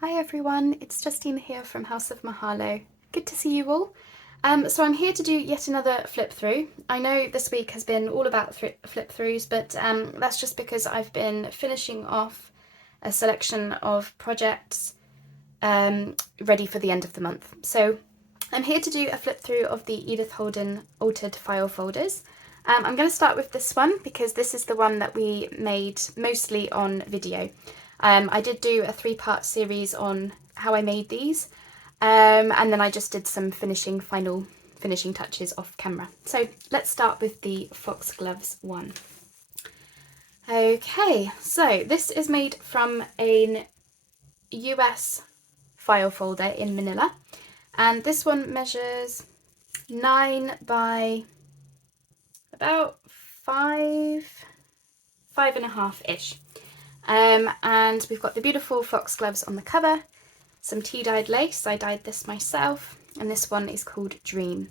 Hi everyone, it's Justine here from House of Mahalo. Good to see you all. So I'm here to do yet another flip through. I know this week has been all about flip throughs, but that's just because I've been finishing off a selection of projects ready for the end of the month. So I'm here to do a flip through of the Edith Holden altered file folders. I'm going to start with this one because this is the one that we made mostly on video. I did do a 3-part series on how I made these, and then I just did some final finishing touches off camera. So let's start with the foxgloves one. Okay, so this is made from an US file folder in manila, and this one measures 9 by about 5.5-ish. And we've got the beautiful foxgloves on the cover, some tea-dyed lace. I dyed this myself, and this one is called Dream.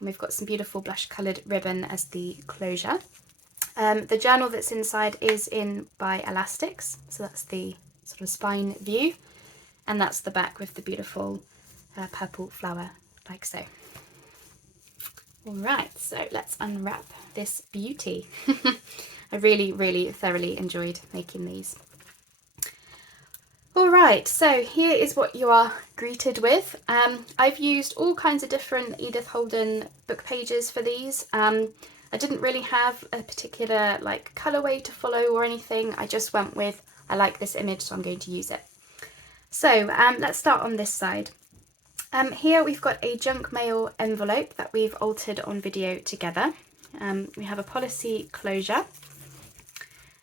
And we've got some beautiful blush coloured ribbon as the closure. The journal that's inside is in by elastics, so that's the sort of spine view, and that's the back with the beautiful purple flower like so. Alright, so let's unwrap this beauty. I really thoroughly enjoyed making these. Alright, so here is what you are greeted with. I've used all kinds of different Edith Holden book pages for these. I didn't really have a particular colourway to follow or anything. I just went with, I like this image, so I'm going to use it. So let's start on this side. Here we've got a junk mail envelope that we've altered on video together. We have a policy closure,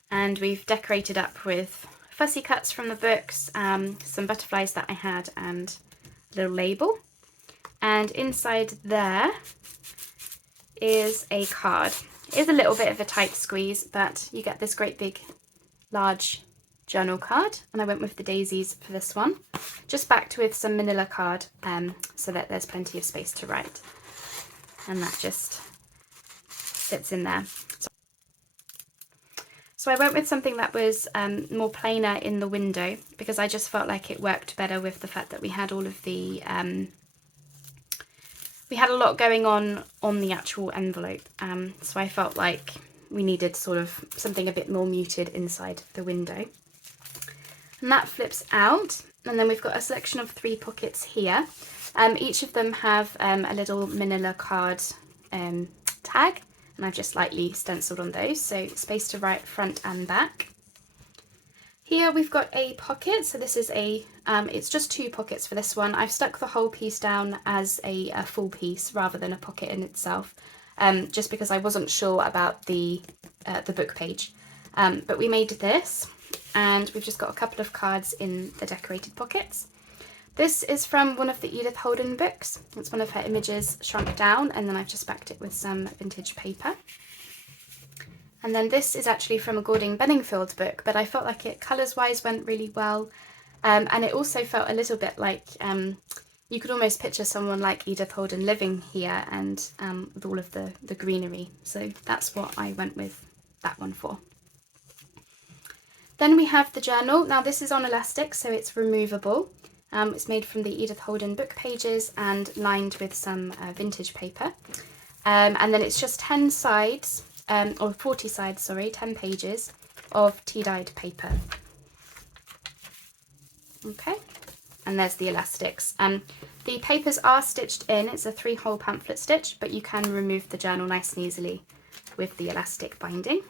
and we've decorated up with fussy cuts from the books, some butterflies that I had, and a little label. And inside there is a card. It is a little bit of a tight squeeze, but you get this great big large journal card, and I went with the daisies for this one, just backed with some manila card so that there's plenty of space to write, and that just fits in there. So I went with something that was more plainer in the window because I just felt like it worked better with the fact that we had all of the we had a lot going on the actual envelope, so I felt like we needed sort of something a bit more muted inside the window. And that flips out, and then we've got a selection of 3 pockets here. Each of them have a little manila card tag, and I've just lightly stenciled on those, so space to write front and back. Here we've got a pocket, so this is it's just 2 pockets for this one. I've stuck the whole piece down as a full piece rather than a pocket in itself, just because I wasn't sure about the book page. But we made this, and we've just got a couple of cards in the decorated pockets. This is from one of the Edith Holden books. It's one of her images shrunk down, and then I've just backed it with some vintage paper. And then this is actually from a Gordon Benningfield book, but I felt like it colours-wise went really well, and it also felt a little bit like you could almost picture someone like Edith Holden living here, and with all of the greenery. So that's what I went with that one for. Then we have the journal. Now this is on elastic, so it's removable. It's made from the Edith Holden book pages and lined with some vintage paper. And then it's just 10 sides, or 40 sides, sorry, 10 pages of tea-dyed paper. Okay, and there's the elastics. The papers are stitched in. It's a 3-hole pamphlet stitch, but you can remove the journal nice and easily with the elastic binding.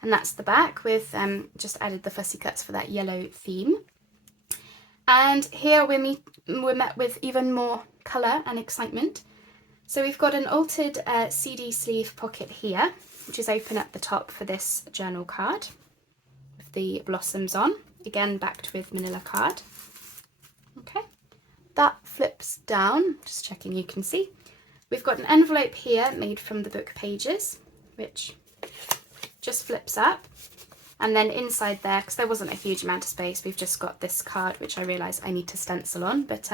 And that's the back with just added the fussy cuts for that yellow theme. And here we're met with even more colour and excitement. So we've got an altered CD sleeve pocket here, which is open at the top for this journal card with the blossoms on, again backed with manila card. Okay, that flips down, just checking you can see. We've got an envelope here made from the book pages, which just flips up, and then inside there, because there wasn't a huge amount of space, we've just got this card which I realise I need to stencil on, but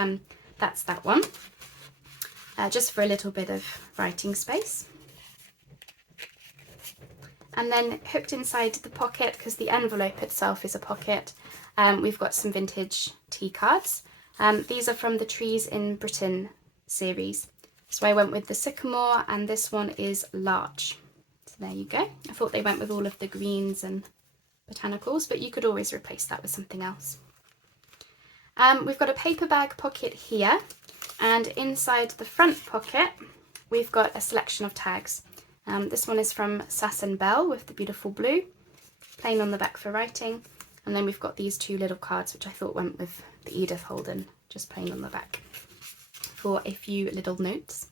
that's that one, just for a little bit of writing space. And then hooked inside the pocket, because the envelope itself is a pocket, we've got some vintage tea cards. These are from the Trees in Britain series. So I went with the sycamore, and this one is larch. So there you go. I thought they went with all of the greens and botanicals, but you could always replace that with something else. We've got a paper bag pocket here, and inside the front pocket we've got a selection of tags. This one is from Sass and Bell with the beautiful blue, plain on the back for writing, and then we've got these two little cards which I thought went with the Edith Holden, just plain on the back for a few little notes.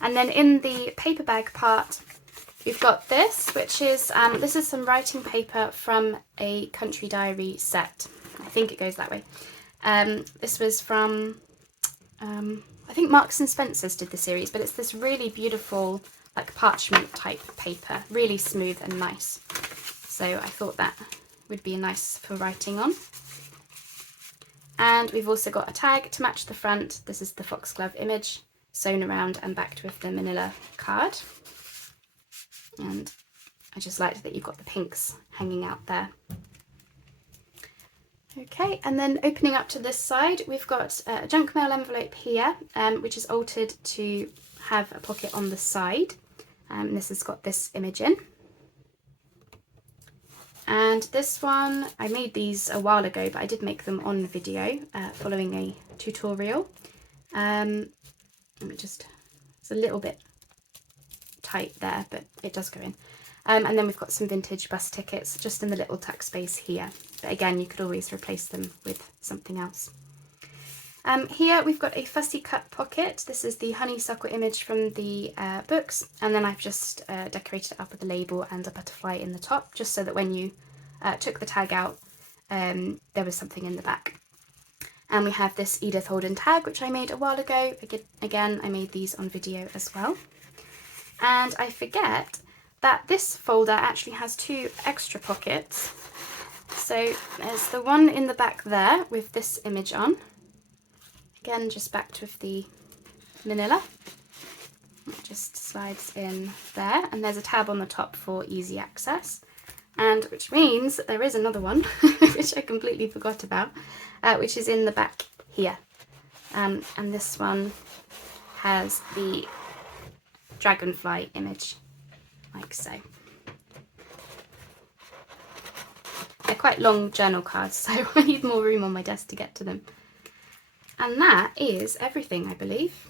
And then in the paper bag part we've got this, which is this is some writing paper from a country diary set. I think it goes that way. This was from I think Marks and Spencer's did the series, but it's this really beautiful like parchment type paper, really smooth and nice. So I thought that would be nice for writing on. And we've also got a tag to match the front. This is the foxglove image sewn around and backed with the manila card. And I just liked that you've got the pinks hanging out there. Okay, and then opening up to this side, we've got a junk mail envelope here, which is altered to have a pocket on the side. This has got this image in. And this one, I made these a while ago, but I did make them on video following a tutorial. Let me just, it's a little bit tight there, but it does go in. And then we've got some vintage bus tickets just in the little tuck space here. But again, you could always replace them with something else. Here we've got a fussy cut pocket. This is the honeysuckle image from the books, and then I've just decorated it up with a label and a butterfly in the top, just so that when you took the tag out, there was something in the back. And we have this Edith Holden tag, which I made a while ago. Again, I made these on video as well. And I forget that this folder actually has two extra pockets. So there's the one in the back there with this image on. Again, just backed with the manila. It just slides in there, and there's a tab on the top for easy access. And which means that there is another one, which I completely forgot about, which is in the back here. And this one has the dragonfly image, like so. They're quite long journal cards, so I need more room on my desk to get to them. And that is everything, I believe.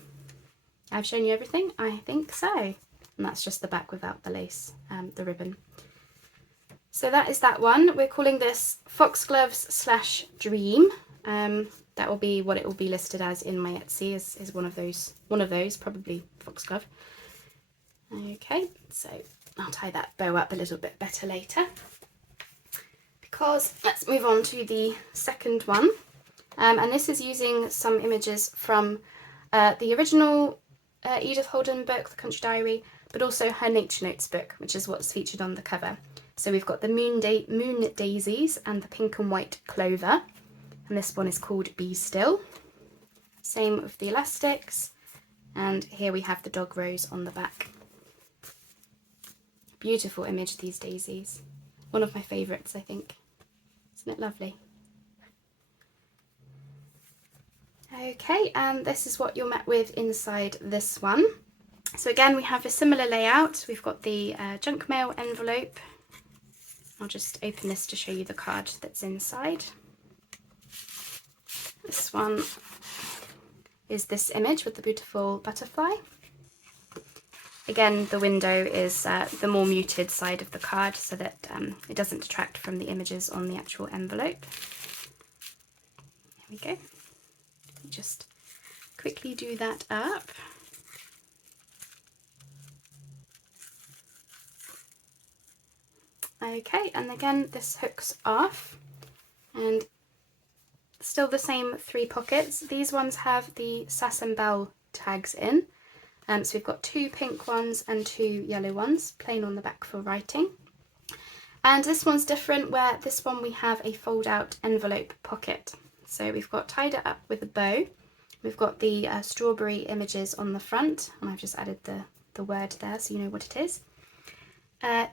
I've shown you everything? I think so. And that's just the back without the lace, the ribbon. So that is that one. We're calling this Foxgloves / Dream. That will be what it will be listed as in my Etsy, is one of those, probably foxglove. Okay, so I'll tie that bow up a little bit better later. Because let's move on to the second one. And this is using some images from the original Edith Holden book, The Country Diary, but also her Nature Notes book, which is what's featured on the cover. So we've got the moon daisies and the pink and white clover, and this one is called Be Still. Same with the elastics, and here we have the dog rose on the back. Beautiful image, these daisies. One of my favourites, I think. Isn't it lovely? Okay, and this is what you're met with inside this one. So again, we have a similar layout. We've got the junk mail envelope. I'll just open this to show you the card that's inside. This one is this image with the beautiful butterfly. Again, the window is the more muted side of the card so that it doesn't detract from the images on the actual envelope. There we go. Just quickly do that up. Okay, and again this hooks off, and still the same 3 pockets. These ones have the Sass and Bell tags in. So we've got 2 pink ones and 2 yellow ones, plain on the back for writing. And this one's different, where this one we have a fold out envelope pocket. So we've got tied it up with a bow. We've got the strawberry images on the front, and I've just added the word there so you know what it is.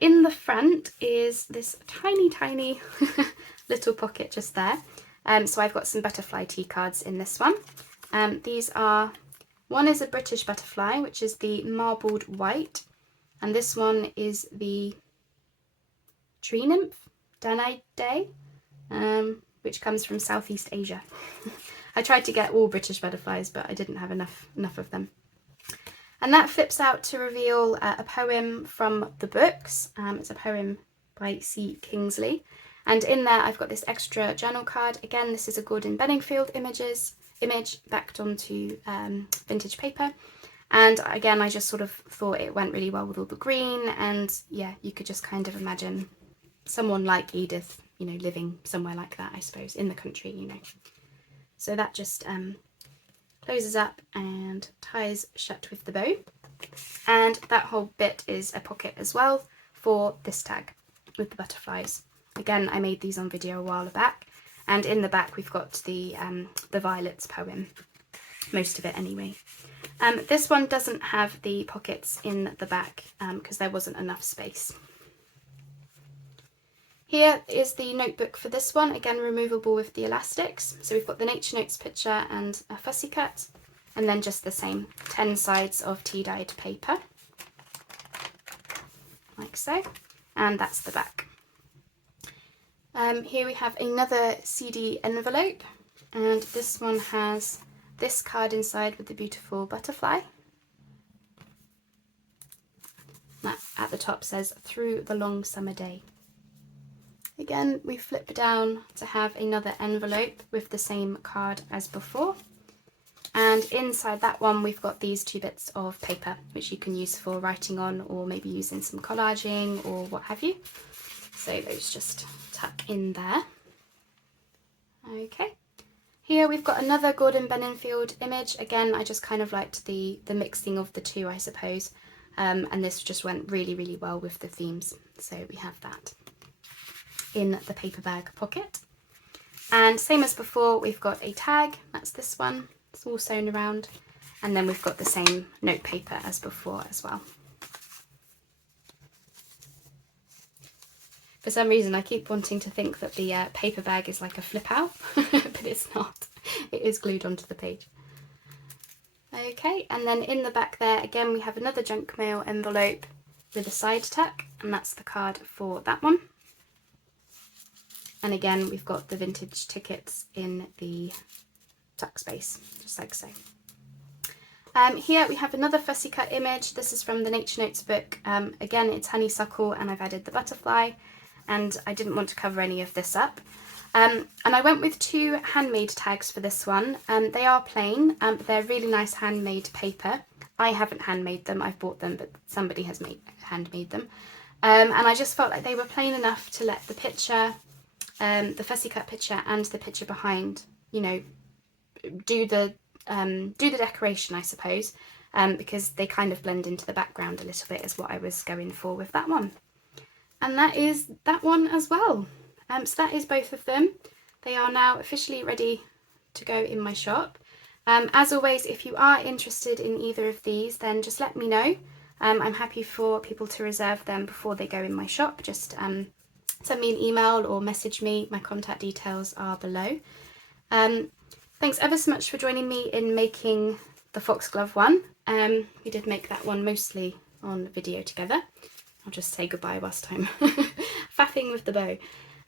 In the front is this tiny little pocket just there. So I've got some butterfly tea cards in this one. These are, one is a British butterfly, which is the marbled white, and this one is the tree nymph, Danaide, which comes from Southeast Asia. I tried to get all British butterflies, but I didn't have enough of them. And that flips out to reveal a poem from the books. It's a poem by C. Kingsley. And in there I've got this extra journal card. Again, this is a Gordon Benningfield image backed onto vintage paper. And again, I just sort of thought it went really well with all the green. And yeah, you could just kind of imagine someone like Edith, you know, living somewhere like that, I suppose, in the country, you know. So that just closes up and ties shut with the bow. And that whole bit is a pocket as well for this tag with the butterflies. Again, I made these on video a while back, and in the back we've got the Violets poem, most of it anyway. This one doesn't have the pockets in the back because there wasn't enough space. Here is the notebook for this one, again removable with the elastics. So we've got the Nature Notes picture and a fussy cut, and then just the same 10 sides of tea-dyed paper, like so, and that's the back. Here we have another CD envelope, and this one has this card inside with the beautiful butterfly. That at the top says, "Through the long summer day." Again, we flip down to have another envelope with the same card as before. And inside that one, we've got these 2 bits of paper, which you can use for writing on or maybe using some collaging or what have you. So those just tuck in there. Okay. Here we've got another Gordon Benningfield image. Again, I just kind of liked the mixing of the two, I suppose. And this just went really, really well with the themes. So we have that in the paper bag pocket. And same as before, we've got a tag, that's this one, it's all sewn around, and then we've got the same note paper as before as well. For some reason I keep wanting to think that the paper bag is like a flip out, but it's not, it is glued onto the page. Okay, and then in the back there again we have another junk mail envelope with a side tuck, and that's the card for that one. And again, we've got the vintage tickets in the tuck space, just like so. Here we have another fussy cut image. This is from the Nature Notes book. Again, it's honeysuckle, and I've added the butterfly, and I didn't want to cover any of this up. And I went with 2 handmade tags for this one. They are plain, but they're really nice handmade paper. I haven't handmade them, I've bought them, but somebody has handmade them. And I just felt like they were plain enough to let the picture, the fussy cut picture and the picture behind, you know, do the decoration, I suppose, because they kind of blend into the background a little bit is what I was going for with that one. And that is that one as well. So that is both of them. They are now officially ready to go in my shop. As always, if you are interested in either of these, then just let me know. I'm happy for people to reserve them before they go in my shop. Just send me an email or message me. My contact details are below. Thanks ever so much for joining me in making the foxglove one. We did make that one mostly on video together. I'll just say goodbye whilst I'm faffing with the bow.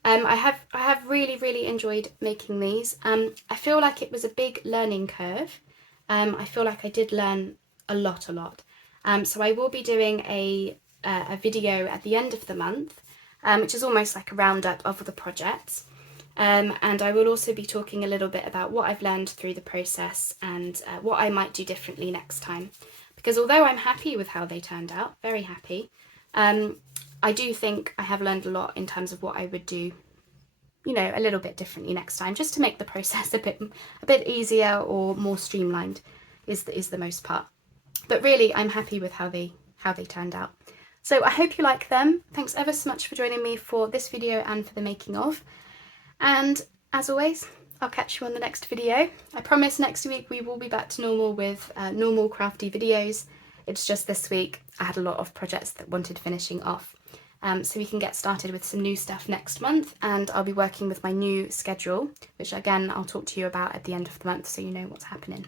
I have really enjoyed making these. I feel like it was a big learning curve. I feel like I did learn a lot. So I will be doing a video at the end of the month, which is almost like a roundup of the projects. And I will also be talking a little bit about what I've learned through the process and what I might do differently next time. Because although I'm happy with how they turned out, very happy, I do think I have learned a lot in terms of what I would do, you know, a little bit differently next time, just to make the process a bit easier or more streamlined is the most part. But really, I'm happy with how they turned out. So I hope you like them. Thanks ever so much for joining me for this video and for the making of. And as always, I'll catch you on the next video. I promise next week we will be back to normal with normal crafty videos. It's just this week I had a lot of projects that wanted finishing off. so we can get started with some new stuff next month, and I'll be working with my new schedule, which again I'll talk to you about at the end of the month so you know what's happening.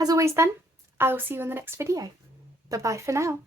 As always then, I will see you in the next video. Bye bye for now.